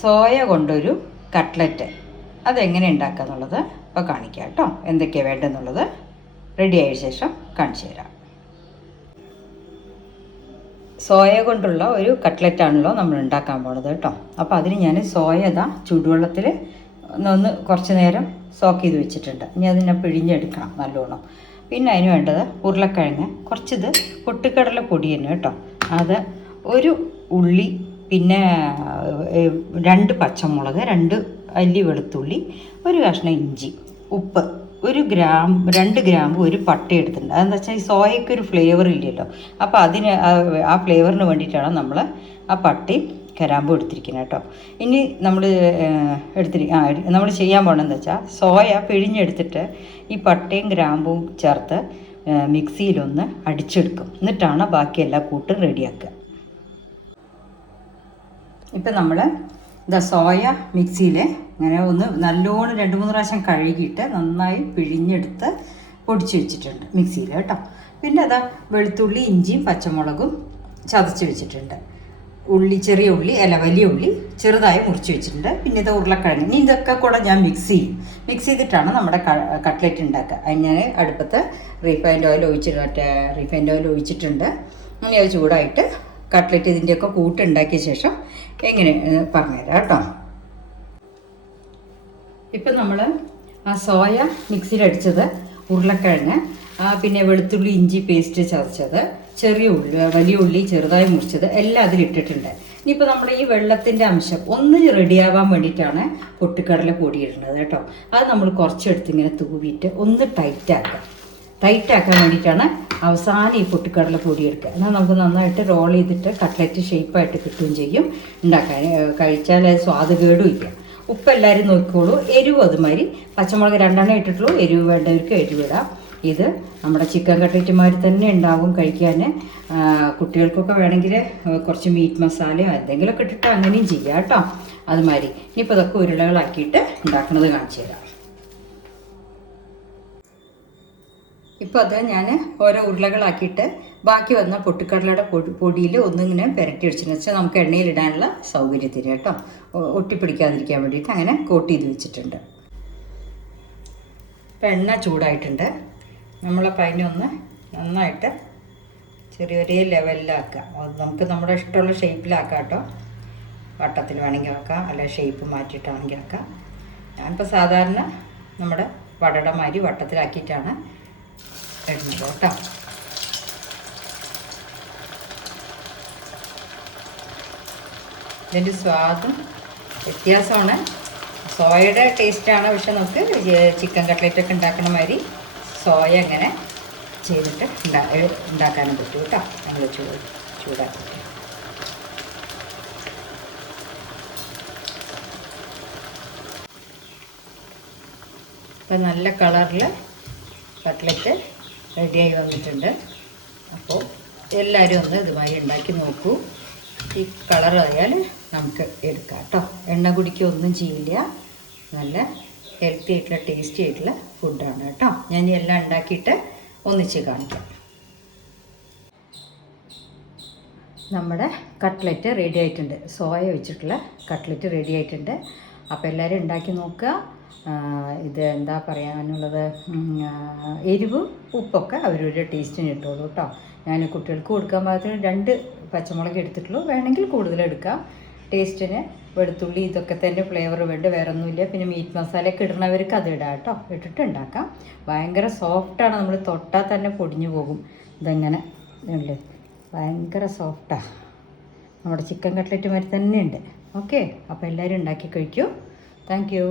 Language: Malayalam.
സോയ കൊണ്ടൊരു കട്ട്ലറ്റ് അതെങ്ങനെ ഉണ്ടാക്കുക എന്നുള്ളത് ഇപ്പോൾ കാണിക്കാം കേട്ടോ. എന്തൊക്കെയാണ് വേണ്ടതെന്നുള്ളത് റെഡിയായ ശേഷം കാണിച്ചു തരാം. സോയ കൊണ്ടുള്ള ഒരു കട്ട്ലറ്റാണല്ലോ നമ്മൾ ഉണ്ടാക്കാൻ പോണത് കേട്ടോ. അപ്പോൾ അതിന് ഞാൻ സോയ ചൂടുവെള്ളത്തിൽ ഒന്ന് കുറച്ച് നേരം സോക്ക് ചെയ്ത് വെച്ചിട്ടുണ്ട്. ഇനി അതിനെ പിഴിഞ്ഞെടുക്കണം നല്ലോണം. പിന്നെ അതിന് വേണ്ടത് ഉരുളക്കിഴങ്ങ്, കുറച്ചിത് പൊട്ടുകടല പൊടി തന്നെ കേട്ടോ. അത് ഒരു ഉള്ളി, പിന്നെ 2 പച്ചമുളക്, 2 അല്ലി വെളുത്തുള്ളി, ഒരു കഷ്ണം ഇഞ്ചി, ഉപ്പ്, 2 ഗ്രാമ്പ്, ഒരു പട്ട എടുത്തിട്ടുണ്ട്. അതെന്താ വെച്ചാൽ ഈ സോയയ്ക്ക് ഒരു ഫ്ലേവർ ഇല്ലല്ലോ. അപ്പോൾ അതിന് ആ ഫ്ലേവറിന് വേണ്ടിയിട്ടാണ് നമ്മൾ ആ പട്ടയും കരാമ്പും എടുത്തിരിക്കുന്നത് കേട്ടോ. ഇനി നമ്മൾ നമ്മൾ ചെയ്യാൻ പോകണമെന്ന് വെച്ചാൽ സോയ പിഴിഞ്ഞെടുത്തിട്ട് ഈ പട്ടയും ഗ്രാമ്പും ചേർത്ത് മിക്സിയിലൊന്ന് അടിച്ചെടുക്കും. എന്നിട്ടാണ് ബാക്കി എല്ലാ കൂട്ടും റെഡിയാക്കുക. ഇപ്പം നമ്മൾ സോയ മിക്സിയിൽ ഇങ്ങനെ ഒന്ന് നല്ലോണം 2-3 പ്രാവശ്യം കഴുകിയിട്ട് നന്നായി പിഴിഞ്ഞെടുത്ത് പൊടിച്ച് വെച്ചിട്ടുണ്ട് മിക്സിയിൽ കേട്ടോ. പിന്നെ വെളുത്തുള്ളി, ഇഞ്ചിയും പച്ചമുളകും ചതച്ച് വെച്ചിട്ടുണ്ട്. ഉള്ളി, ചെറിയ ഉള്ളി വലിയ ഉള്ളി ചെറുതായി മുറിച്ച് വെച്ചിട്ടുണ്ട്. പിന്നെ ഉരുളക്കിഴങ്ങ്. ഇനി ഇതൊക്കെ കൂടെ ഞാൻ മിക്സ് ചെയ്തിട്ടാണ് നമ്മുടെ കട്ട്ലറ്റ് ഉണ്ടാക്കുക. അതിന് ഞാൻ അടുപ്പത്ത് റീഫൈൻഡ് ഓയിൽ ഒഴിച്ചിട്ടുണ്ട്. അങ്ങനെ അത് ചൂടായിട്ട് കട്ട്ലറ്റ് ഇതിൻ്റെയൊക്കെ കൂട്ടുണ്ടാക്കിയ ശേഷം എങ്ങനെ പറഞ്ഞുതരാം കേട്ടോ. ഇപ്പം നമ്മൾ ആ സോയ മിക്സിയിലടിച്ചത്, ഉരുളക്കിഴങ്ങ്, പിന്നെ വെളുത്തുള്ളി ഇഞ്ചി പേസ്റ്റ് ചതച്ചത്, ചെറിയ ഉള്ളി, വലിയ ഉള്ളി ചെറുതായി മുറിച്ചത് എല്ലാം അതിലിട്ടിട്ടുണ്ട്. ഇനിയിപ്പോൾ നമ്മുടെ ഈ വെള്ളത്തിൻ്റെ അംശം ഒന്ന് റെഡിയാവാൻ വേണ്ടിയിട്ടാണ് പൊട്ടുകടല പൊടി ഇടുന്നത് കേട്ടോ. അത് നമ്മൾ കുറച്ചെടുത്ത് ഇങ്ങനെ തൂവിയിട്ട് ഒന്ന് ടൈറ്റാക്കാൻ വേണ്ടിയിട്ടാണ് അവസാനം ഈ പൊട്ടുകടല പൊടി എടുക്കുക. എന്നാൽ നമുക്ക് നന്നായിട്ട് റോൾ ചെയ്തിട്ട് കട്ട്ലറ്റ് ഷേപ്പായിട്ട് കിട്ടുകയും ചെയ്യും. ഉണ്ടാക്കാൻ കഴിച്ചാൽ അത് സ്വാദ് കേടും ഇല്ല. ഉപ്പ് എല്ലാവരും നോക്കിക്കോളൂ. എരിവ് അതുമാതിരി പച്ചമുളക് 2 ഇട്ടിട്ടുള്ളൂ. എരിവ് വേണ്ടവർക്ക് എരിവിടാം. ഇത് നമ്മുടെ ചിക്കൻ കട്ട്ലറ്റുമാർ തന്നെ ഉണ്ടാവും കഴിക്കാൻ. കുട്ടികൾക്കൊക്കെ വേണമെങ്കിൽ കുറച്ച് മീറ്റ് മസാലയോ എന്തെങ്കിലുമൊക്കെ ഇട്ടിട്ട് അങ്ങനെയും ചെയ്യാം കേട്ടോ. അതുമാതിരി ഇനിയിപ്പോൾ ഇതൊക്കെ ഉരുളകളാക്കിയിട്ട് ഉണ്ടാക്കുന്നത് കാണിച്ചു തരാം. ഇപ്പോൾ ഞാൻ ഓരോ ഉരുളകളാക്കിയിട്ട് ബാക്കി വന്ന പൊട്ടുകടലയുടെ പൊടിയിൽ ഒന്നിങ്ങനെ പുരട്ടി വെച്ചിട്ട് വെച്ചാൽ നമുക്ക് എണ്ണയിലിടാനുള്ള സൗകര്യത്തിന് കേട്ടോ, ഒട്ടിപ്പിടിക്കാതിരിക്കാൻ വേണ്ടിയിട്ട് അങ്ങനെ കോട്ട് ചെയ്ത് വെച്ചിട്ടുണ്ട്. ഇപ്പം എണ്ണ ചൂടായിട്ടുണ്ട്. നമ്മളപ്പോൾ അതിനൊന്ന് നന്നായിട്ട് ചെറിയ ലെവലിലാക്കുക. നമുക്ക് നമ്മുടെ ഇഷ്ടമുള്ള ഷേപ്പിലാക്കാം കേട്ടോ. വട്ടത്തിൽ വേണമെങ്കിൽ ആക്കാം, അല്ല ഷേപ്പ് മാറ്റിയിട്ടാണെങ്കിൽ ആക്കാം. ഞാനിപ്പോൾ സാധാരണ നമ്മുടെ വടയുടെ മാതിരി വട്ടത്തിലാക്കിയിട്ടാണ് ഇടുന്നത് കേട്ടോ. ഇതിൻ്റെ സ്വാദും വ്യത്യാസമാണ്. സോയയുടെ ടേസ്റ്റാണ്, പക്ഷെ നമുക്ക് ചിക്കൻ കട്ട്ലറ്റൊക്കെ ഉണ്ടാക്കണ മാതിരി സോയ അങ്ങനെ ചെയ്തിട്ട് ഉണ്ടാക്കാനും പറ്റും കേട്ടോ. നമ്മൾ ചൂടാക്കിയിട്ട് ഇപ്പം നല്ല കളറിൽ കട്ട്ലറ്റ് റെഡിയായി വന്നിട്ടുണ്ട്. അപ്പോൾ എല്ലാവരും ഒന്ന് ഇതുമായി ഉണ്ടാക്കി നോക്കൂ. ഈ കളറായാൽ നമുക്ക് എടുക്കാം കേട്ടോ. എണ്ണ കുടിക്കുകയൊന്നും ചെയ്യില്ല. നല്ല ഹെൽത്തി ആയിട്ടുള്ള ടേസ്റ്റി ആയിട്ടുള്ള ഫുഡാണ് കേട്ടോ. ഞാൻ എല്ലാം ഉണ്ടാക്കിയിട്ട് ഒന്നിച്ച് കാണിക്കാം. നമ്മുടെ കട്ട്ലറ്റ് റെഡി ആയിട്ടുണ്ട്. സോയ വെച്ചിട്ടുള്ള കട്ട്ലറ്റ് റെഡി ആയിട്ടുണ്ട്. അപ്പോൾ എല്ലാവരും ഉണ്ടാക്കി നോക്കുക. ഇത് എന്താ പറയാനുള്ളത്, എരിവും ഉപ്പൊക്കെ അവരവരുടെ ടേസ്റ്റിന് ഇട്ടോളൂ കേട്ടോ. ഞാൻ കുട്ടികൾക്ക് കൊടുക്കാൻ പാകത്തിന് 2 പച്ചമുളക് എടുത്തിട്ടുള്ളൂ. വേണമെങ്കിൽ കൂടുതലെടുക്കാം. ടേസ്റ്റിന് വെളുത്തുള്ളി ഇതൊക്കെ തന്നെ ഫ്ലേവർ വേണ്ട, വേറെ ഒന്നുമില്ല. പിന്നെ മീറ്റ് മസാലയൊക്കെ ഇടുന്നവർക്ക് അത് ഇടാം കേട്ടോ. ഇട്ടിട്ട് ഉണ്ടാക്കാം. ഭയങ്കര സോഫ്റ്റാണ്. നമ്മൾ തൊട്ടാൽ തന്നെ പൊടിഞ്ഞു പോകും. ഇതെങ്ങനെ അല്ലേ, ഭയങ്കര സോഫ്റ്റാണ്. നമ്മുടെ ചിക്കൻ കട്ട്ലറ്റ് മാതിരി തന്നെ ഉണ്ട്. ഓക്കെ, അപ്പോൾ എല്ലാവരും ഉണ്ടാക്കി കഴിക്കൂ. Thank you.